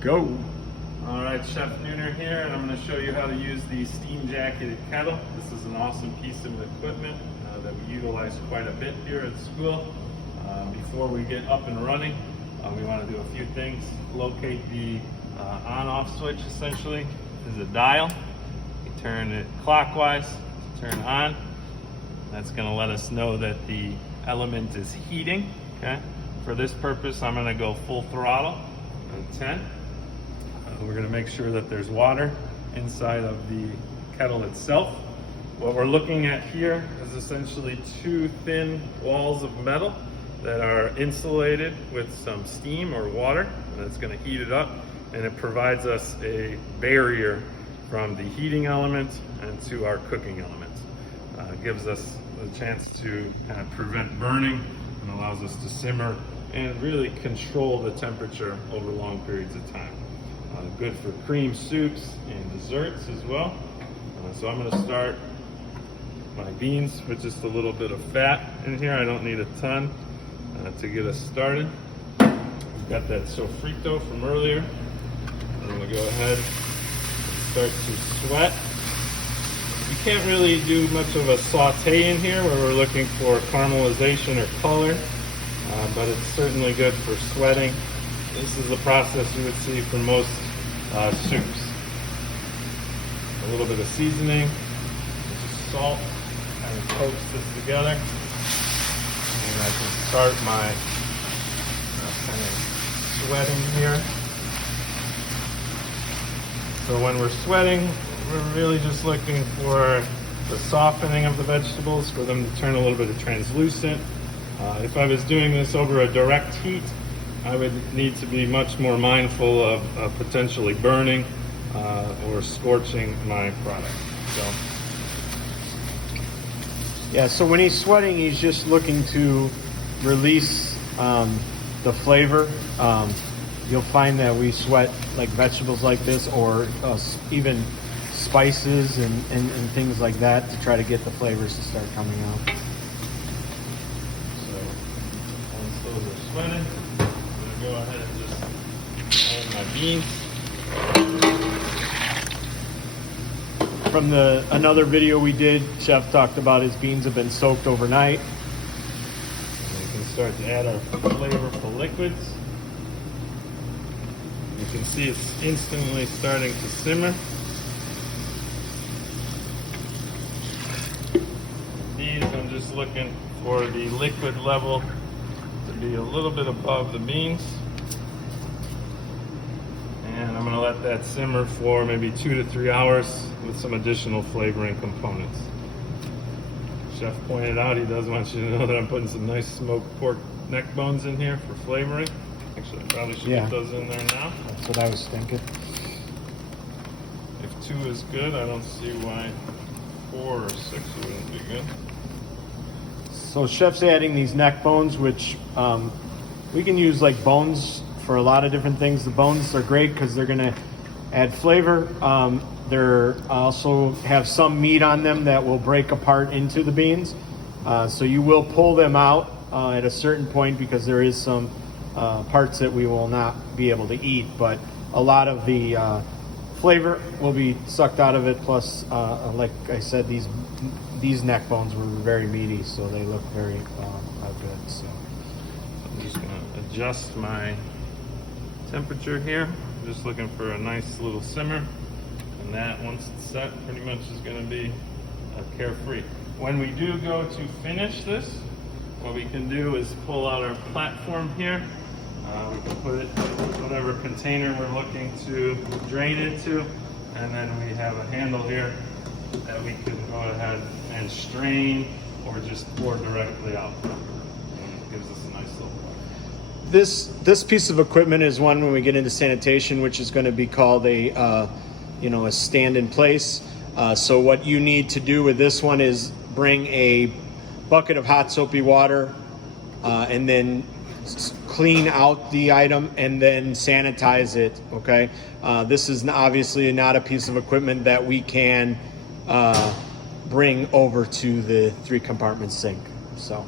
Go. All right, Chef Nooner here, and I'm going to show you how to use the steam jacketed kettle. This is an awesome piece of equipment that we utilize quite a bit here at school. Before we get up and running, we want to do a few things. Locate the on-off switch. Essentially is a dial. You turn it clockwise to turn on. That's going to let us know that the element is heating. Okay. For this purpose, I'm going to go full throttle on 10. We're going to make sure that there's water inside of the kettle itself. What we're looking at here is essentially two thin walls of metal that are insulated with some steam or water, and it's going to heat it up, and it provides us a barrier from the heating element and to our cooking element. It gives us a chance to kind of prevent burning and allows us to simmer and really control the temperature over long periods of time. Good for cream soups and desserts as well. So I'm going to start my beans with just a little bit of fat in here. I don't need a ton to get us started. We've got that sofrito from earlier. I'm going to go ahead and start to sweat. You can't really do much of a saute in here where we're looking for caramelization or color, but it's certainly good for sweating. This is the process you would see for most soups. A little bit of seasoning, just salt, kind of coats this together, and I can start my kind of sweating here. So when we're sweating, we're really just looking for the softening of the vegetables, for them to turn a little bit of translucent. If I was doing this over a direct heat, I would need to be much more mindful of potentially burning or scorching my product. So when he's sweating, he's just looking to release the flavor. You'll find that we sweat like vegetables like this, or even spices and things like that, to try to get the flavors to start coming out. So once those are sweating, I'm going to go ahead and just add my beans. From another video we did, Chef talked about his beans have been soaked overnight. And we can start to add our flavorful liquids. You can see it's instantly starting to simmer. These, I'm just looking for the liquid level to be a little bit above the beans. And I'm going to let that simmer for maybe 2 to 3 hours with some additional flavoring components. Chef pointed out he does want you to know that I'm putting some nice smoked pork neck bones in here for flavoring. Actually, I probably should get those in there now. That's what I was thinking. If 2 is good, I don't see why 4 or 6 wouldn't be good. So Chef's adding these neck bones, which we can use like bones for a lot of different things. The bones are great because they're going to add flavor. They're also have some meat on them that will break apart into the beans. So you will pull them out at a certain point, because there is some parts that we will not be able to eat, but a lot of the flavor will be sucked out of it. Plus, like I said, these neck bones were very meaty, so they look very good. So I'm just going to adjust my temperature here. I'm just looking for a nice little simmer, and that, once it's set, pretty much is going to be carefree. When we do go to finish this, what we can do is pull out our platform here. We can put it in whatever container we're looking to drain into, and then we have a handle here that we can go ahead and strain or just pour directly out. It gives us a nice little water. This piece of equipment is one when we get into sanitation, which is going to be called a stand in place. So what you need to do with this one is bring a bucket of hot soapy water and then clean out the item and then sanitize it. Okay, this is obviously not a piece of equipment that we can bring over to the 3-compartment sink. So